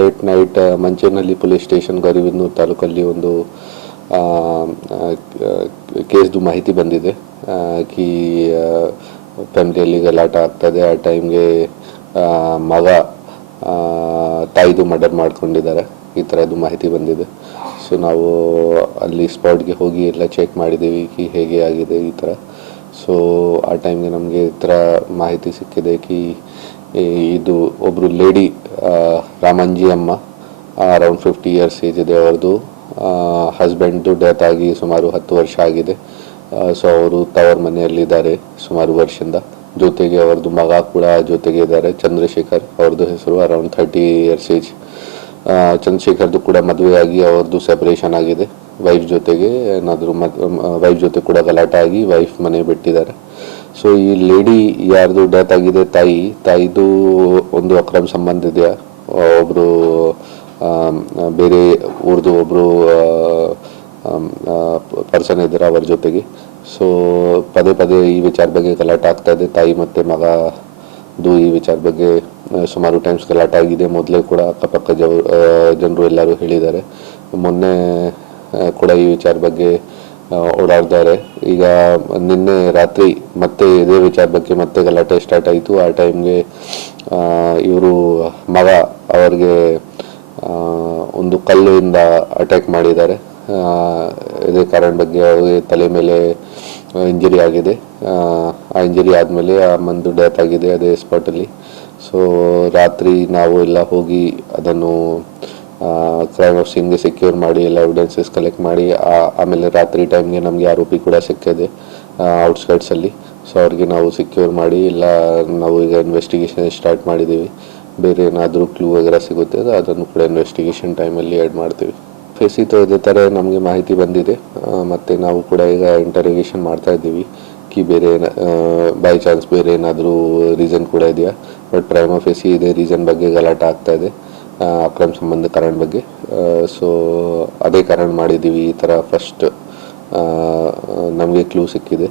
Late night Manchenahalli police station Gauribidanur ತಾಲೂಕಲ್ಲಿ ಒಂದು ಕೇಸ್ದು ಮಾಹಿತಿ ಬಂದಿದೆ ಕಿ ಫ್ಯಾಮಿಲಿಯಲ್ಲಿ ಗಲಾಟ ಆಗ್ತದೆ. ಆ ಟೈಮ್ಗೆ ಮಗ ತಾಯಿದು ಮರ್ಡರ್ ಮಾಡ್ಕೊಂಡಿದ್ದಾರೆ, ಈ ಥರದ್ದು ಮಾಹಿತಿ ಬಂದಿದೆ. ಸೊ ನಾವು ಅಲ್ಲಿ ಸ್ಪಾಟ್ಗೆ ಹೋಗಿ ಎಲ್ಲ ಚೆಕ್ ಮಾಡಿದ್ದೀವಿ ಕಿ ಹೇಗೆ ಆಗಿದೆ ಈ ಥರ. ಸೊ ಆ ಟೈಮ್ಗೆ ನಮಗೆ ಈ ಥರ ಮಾಹಿತಿ ಸಿಕ್ಕಿದೆ ಕಿ ಇದು ಒಬ್ಬರು ಲೇಡಿ ರಾಮಂಜಿ ಅಮ್ಮ, ಅರೌಂಡ್ 50 ಇಯರ್ಸ್ ಏಜ್ ಇದೆ ಅವ್ರದ್ದು. ಹಸ್ಬೆಂಡ್ದು ಡೆತ್ ಆಗಿ ಸುಮಾರು 10 ವರ್ಷ ಆಗಿದೆ. ಸೊ ಅವರು ತವರ ಮನೆಯಲ್ಲಿದ್ದಾರೆ ಸುಮಾರು ವರ್ಷದಿಂದ. ಜೊತೆಗೆ ಅವ್ರದ್ದು ಮಗ ಕೂಡ ಜೊತೆಗೆ ಇದ್ದಾರೆ, ಚಂದ್ರಶೇಖರ್ ಅವ್ರದ್ದು ಹೆಸರು, ಅರೌಂಡ್ 30 ಇಯರ್ಸ್ ಏಜ್. ಚಂದ್ರಶೇಖರ್ದು ಕೂಡ ಮದುವೆ ಆಗಿ ಅವ್ರದ್ದು ಸೆಪರೇಷನ್ ಆಗಿದೆ. ವೈಫ್ ಜೊತೆಗೆ ಏನಾದರೂ ವೈಫ್ ಜೊತೆ ಕೂಡ ಗಲಾಟೆ ಆಗಿ ವೈಫ್ ಮನೆ ಬಿಟ್ಟಿದ್ದಾರೆ. ಸೊ ಈ ಲೇಡಿ ಯಾರ್ದು ಡೆತ್ ಆಗಿದೆ ತಾಯಿದು ಒಂದು ಅಕ್ರಮ ಸಂಬಂಧ ಇದೆಯಾ, ಒಬ್ಬರು ಬೇರೆ ಊರ್ದು ಒಬ್ಬರು ಪರ್ಸನ್ ಇದ್ದಾರೆ ಅವ್ರ ಜೊತೆಗೆ. ಸೊ ಪದೇ ಪದೇ ಈ ವಿಚಾರ ಬಗ್ಗೆ ಗಲಾಟೆ ಆಗ್ತಾ ಇದೆ. ತಾಯಿ ಮತ್ತು ಮಗದು ಈ ವಿಚಾರ ಬಗ್ಗೆ ಸುಮಾರು ಟೈಮ್ಸ್ ಗಲಾಟೆ ಆಗಿದೆ. ಮೊದಲೇ ಕೂಡ ಅಕ್ಕಪಕ್ಕ ಜನರು ಎಲ್ಲರೂ ಹೇಳಿದ್ದಾರೆ. ಮೊನ್ನೆ ಕೂಡ ಈ ವಿಚಾರ ಬಗ್ಗೆ ಓಡಾಡ್ತಾರೆ. ಈಗ ನಿನ್ನೆ ರಾತ್ರಿ ಮತ್ತೆ ಇದೇ ವಿಚಾರ ಬಗ್ಗೆ ಮತ್ತೆ ಗಲಾಟೆ ಸ್ಟಾರ್ಟ್ ಆಯಿತು. ಆ ಟೈಮ್ಗೆ ಇವರು ಮಗ ಅವರಿಗೆ ಒಂದು ಕಲ್ಲಿಂದ ಅಟ್ಯಾಕ್ ಮಾಡಿದ್ದಾರೆ. ಇದೇ ಕಾರಣ ಬಗ್ಗೆ ಅವರಿಗೆ ತಲೆ ಮೇಲೆ ಇಂಜರಿ ಆಗಿದೆ. ಆ ಇಂಜರಿ ಆದಮೇಲೆ ಆ ಮಂದು ಡೆತ್ ಆಗಿದೆ ಅದೇ ಸ್ಪಾಟಲ್ಲಿ. ಸೊ ರಾತ್ರಿ ನಾವು ಎಲ್ಲ ಹೋಗಿ ಅದನ್ನು ಕ್ರೈಮ್ ಆಫ್ ಸೀನ್ಗೆ ಸೆಕ್ಯೂರ್ ಮಾಡಿ ಎಲ್ಲ ಎವಿಡೆನ್ಸಸ್ ಕಲೆಕ್ಟ್ ಮಾಡಿ ಆಮೇಲೆ ರಾತ್ರಿ ಟೈಮ್ಗೆ ನಮಗೆ ಆರೋಪಿ ಕೂಡ ಸಿಕ್ಕಿದೆ ಔಟ್ಸ್ಕಟ್ಸಲ್ಲಿ. ಸೊ ಅವ್ರಿಗೆ ನಾವು ಸೆಕ್ಯೂರ್ ಮಾಡಿ ಎಲ್ಲ ನಾವು ಈಗ ಇನ್ವೆಸ್ಟಿಗೇಷನ್ ಸ್ಟಾರ್ಟ್ ಮಾಡಿದ್ದೀವಿ. ಬೇರೆ ಏನಾದರೂ ಕ್ಲೂ ವಗೇರ ಸಿಗುತ್ತೆ ಅದನ್ನು ಕೂಡ ಇನ್ವೆಸ್ಟಿಗೇಷನ್ ಟೈಮಲ್ಲಿ ಆ್ಯಡ್ ಮಾಡ್ತೀವಿ. ಫೇಸಿತು ಇದೇ ಥರ ನಮಗೆ ಮಾಹಿತಿ ಬಂದಿದೆ. ಮತ್ತು ನಾವು ಕೂಡ ಈಗ ಇಂಟರೋಗೇಷನ್ ಮಾಡ್ತಾ ಇದ್ದೀವಿ ಕಿ ಬೇರೆ ಬೈ ಚಾನ್ಸ್ ಬೇರೆ ಏನಾದರೂ ರೀಸನ್ ಕೂಡ ಇದೆಯಾ. ಬಟ್ ಪ್ರೈಮ್ ಆಫ್ ಫೇಸಿ ಇದೇ ರೀಸನ್ ಬಗ್ಗೆ ಗಲಾಟೆ ಆಗ್ತಾ ಇದೆ, ಅಕ್ರಮ ಸಂಬಂಧ ಕಾರಣ ಬಗ್ಗೆ. ಸೊ ಅದೇ ಕಾರಣ ಮಾಡಿದ್ದೀವಿ ಈ ಥರ. ಫಸ್ಟ್ ನಮಗೆ ಕ್ಲೂ ಸಿಕ್ಕಿದೆ.